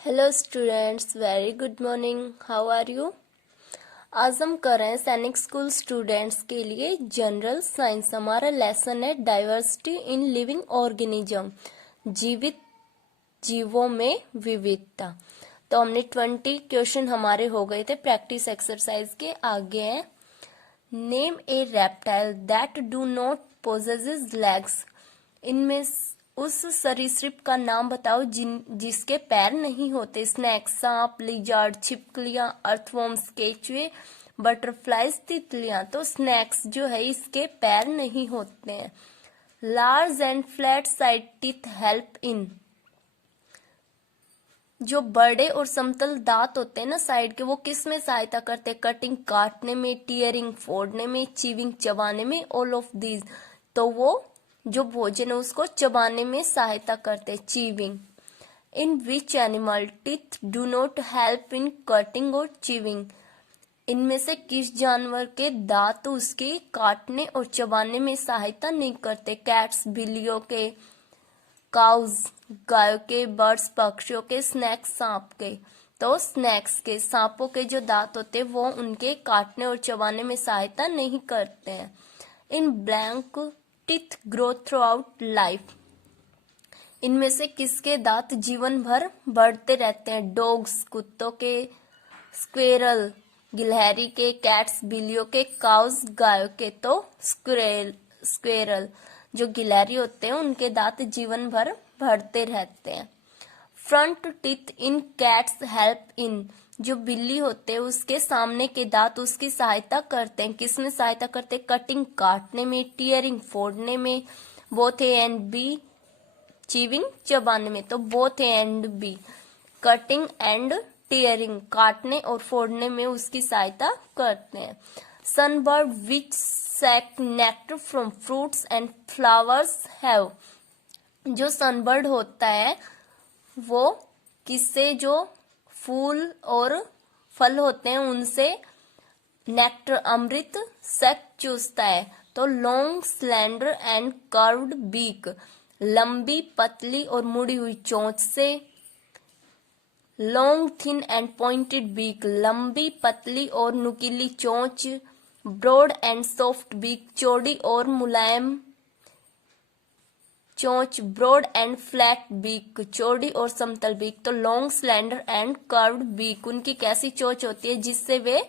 Hello students, very good morning. How are you? आज हम कर रहे हैं सैनिक स्कूल स्टूडेंट्स के लिए जनरल साइंस। हमारा लेसन है डाइवर्सिटी इन लिविंग ऑर्गेनिज्म, जीवित जीवों में विविधता। तो हमने 20 क्वेश्चन हमारे हो गए थे प्रैक्टिस एक्सरसाइज के। आगे हैं, name A reptile that do not possesses legs. इनमें उस सरीसृप का नाम बताओ जिसके पैर नहीं होते। स्नैक, सांप, लिजार्ड, छिपकलियां, अर्थवर्म्स, केचुए, बटरफ्लाइज, तितलियां। तो स्नैक्स जो है इसके पैर नहीं होते हैं। Large and flat side teeth help in. जो बड़े और समतल दांत होते हैं ना साइड के, वो किस में सहायता करते हैं? कटिंग, काटने में, टीयरिंग, फोड़ने में, चीविंग, चबाने में, ऑल ऑफ दीज। तो वो जो भोजन है उसको चबाने में सहायता करते हैं, chewing. In which animal teeth do not help in cutting और चीविंग। इनमें से किस जानवर के दांत उसके काटने और चबाने में सहायता नहीं करते? कैट्स, बिल्लियों के, काउज गायों के, बर्ड्स पक्षियों के, स्नैक्स सांप के। तो स्नैक्स के, सांपों के जो दांत होते हैं वो उनके काटने और चबाने में सहायता नहीं करते हैं। In blank teeth grow through out life. इनमें से किसके दांत जीवन भर बढ़ते रहते हैं? डॉग्स कुत्तों के, स्क्वेरल गिलहरी के, कैट्स बिल्लियों के, काउस गायों के। तो स्क्वेरल जो गिलहरी होते हैं उनके दांत जीवन भर बढ़ते रहते हैं। Front teeth in cats help in. जो बिल्ली होते हैं उसके सामने के दांत उसकी सहायता करते हैं। किस में सहायता करते हैं? कटिंग, काटने में, टीयरिंग, फोड़ने में, both A and B, chewing, चबाने में। तो both A and B, cutting and tearing, काटने और फोड़ने में उसकी सहायता करते हैं। Sunbird which suck nectar from fruits and flowers have. जो सनबर्ड होता है वो किससे, जो फूल और फल होते हैं उनसे नेक्टर अमृत सक चूसता है। तो long, slender and curved beak. लंबी, पतली और मुड़ी हुई चोंच से। Long, thin and pointed beak. लंबी, पतली और नुकीली चोंच। Broad and soft beak. चौड़ी और मुलायम चोंच। Broad and flat beak. चौड़ी और समतल बीक। तो long, slender and curved beak, उनकी कैसी चोंच होती है जिससे वे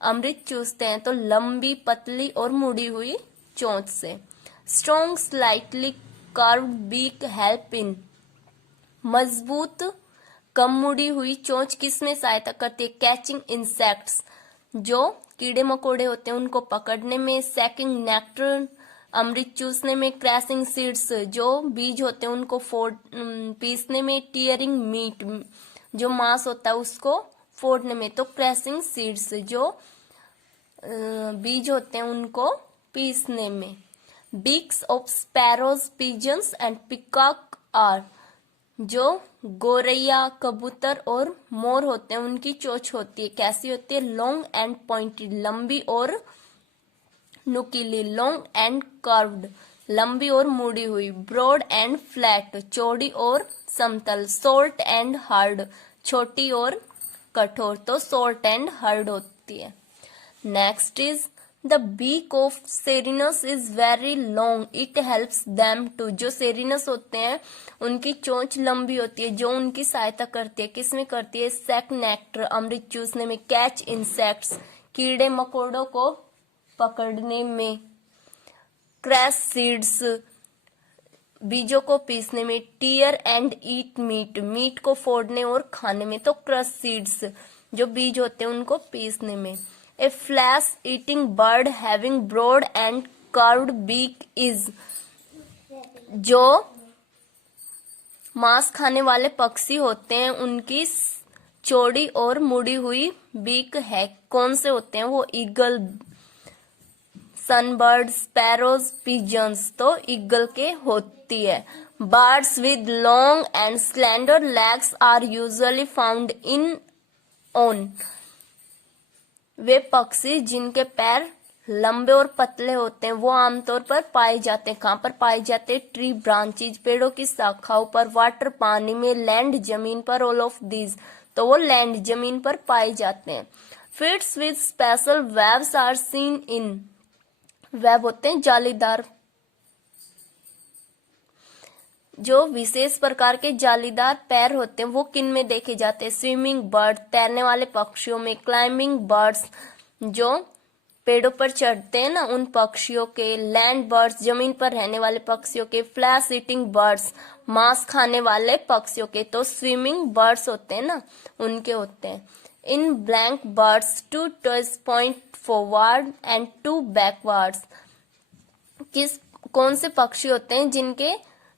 अमृत चूसते हैं? तो लंबी, पतली और मुड़ी हुई चोंच से। Strong, slightly curved beak help in. मजबूत, कम मुड़ी हुई चोंच किस में सहायता करती है? कैचिंग इंसेक्ट्स, जो कीड़े मकोड़े होते हैं उनको पकड़ने में। सैकिंग नेक्टर, अमृत चूसने में। क्रैशिंग सीड्स, जो बीज होते हैं उनको पीसने में। टीयरिंग मीट, जो मांस होता है उसको फोड़ने में। तो क्रैशिंग सीड्स, जो बीज होते हैं उनको पीसने में। Beaks of sparrows, pigeons and peacock are. जो गोरैया, कबूतर और मोर होते हैं उनकी चोंच होती है, कैसी होती है? लॉन्ग एंड पॉइंटेड, लंबी और नुकीली। लॉन्ग एंड कर्व्ड, लंबी और मुड़ी हुई। ब्रॉड एंड फ्लैट, चौड़ी और समतल। शॉर्ट एंड हार्ड, छोटी और कठोर। तो शॉर्ट एंड हार्ड होती है। Next is the beak of सेरिनस is very long, it helps them to. जो सेरिनस होते हैं उनकी चोंच लंबी होती है, जो उनकी सहायता करती है। किस में करती है? सैक नेक्टर, अमृत चूसने में। कैच इंसेक्ट्स, कीड़े मकोड़ों को पकड़ने में। क्रैश सीड्स, बीजों को पीसने में। Tear and eat meat, meat को फोड़ने और खाने में। तो क्रश सीड्स, जो बीज होते हैं उनको पीसने में। A flesh eating bird having broad and curved beak is. जो मांस खाने वाले पक्षी होते हैं उनकी चौड़ी और मुड़ी हुई बीक है। कौन से होते हैं वो? Eagle, sunbird, sparrows, pigeons. तो ईगल के होती है। Birds with long and slender legs are usually found in on. वे पक्षी जिनके पैर लंबे और पतले होते हैं वो आमतौर पर पाए जाते हैं। कहाँ पर पाए जाते हैं? ट्री ब्रांचेज, पेड़ों की शाखाओं पर, वाटर पानी में, लैंड जमीन पर, ऑल ऑफ दीज, तो वो लैंड जमीन पर पाए जाते हैं। Feet with special webs are seen in, web होते हैं जालीदार, जो विशेष प्रकार के जालीदार पैर होते हैं वो किन में देखे जाते हैं? स्विमिंग बर्ड, तैरने वाले पक्षियों में, क्लाइंबिंग बर्ड्स, जो पेड़ों पर चढ़ते हैं ना उन पक्षियों के, लैंड बर्ड्स, जमीन पर रहने वाले पक्षियों के, फ्लैश ईटिंग बर्ड्स, मांस खाने वाले पक्षियों के, तो स्विमिंग बर्ड्स होते हैं ना उनके होते हैं। In blank birds 2 toes point forward and 2 backwards, कौन से पक्षी होते हैं जिनके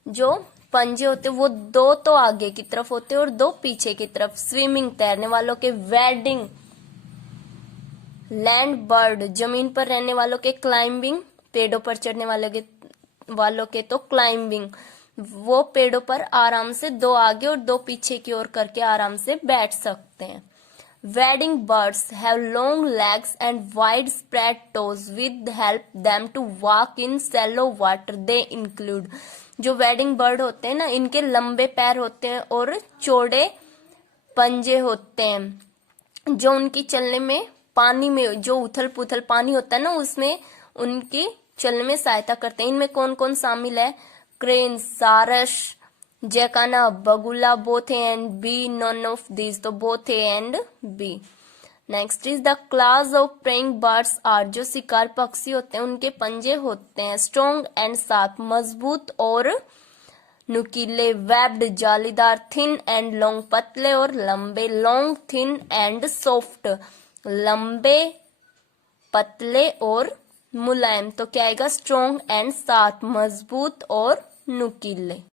जो पंजे होते हैं वो 2 तो आगे की तरफ होते हैं और 2 पीछे की तरफ? स्विमिंग, तैरने वालों के, वेडिंग, लैंड बर्ड, जमीन पर रहने वालों के, क्लाइंबिंग, पेड़ों पर चढ़ने वालों के तो क्लाइंबिंग, वो पेड़ों पर आराम से 2 आगे और 2 पीछे की ओर करके आराम से बैठ सकते हैं। Wading birds have long legs and wide spread toes with help them to walk in shallow water, they include, जो वेडिंग बर्ड होते हैं ना इनके लंबे पैर होते हैं और चौड़े पंजे होते हैं जो उनकी चलने में, पानी में जो उथल पुथल पानी होता है ना उसमें उनकी चलने में सहायता करते हैं। इनमें कौन कौन शामिल है? क्रेन, सारस, जैकाना, बगुला, both A and B, none of these, तो both A and B. Next is the class of preying birds are, जो शिकार पक्षी होते हैं उनके पंजे होते हैं स्ट्रॉन्ग एंड शार्प, मजबूत और नुकीले, वेब्ड, जालीदार, थिन एंड लॉन्ग, पतले और लंबे, लॉन्ग, थिन एंड सॉफ्ट, लंबे, पतले और मुलायम, तो क्या आएगा? स्ट्रॉन्ग एंड शार्प, मजबूत और नुकीले।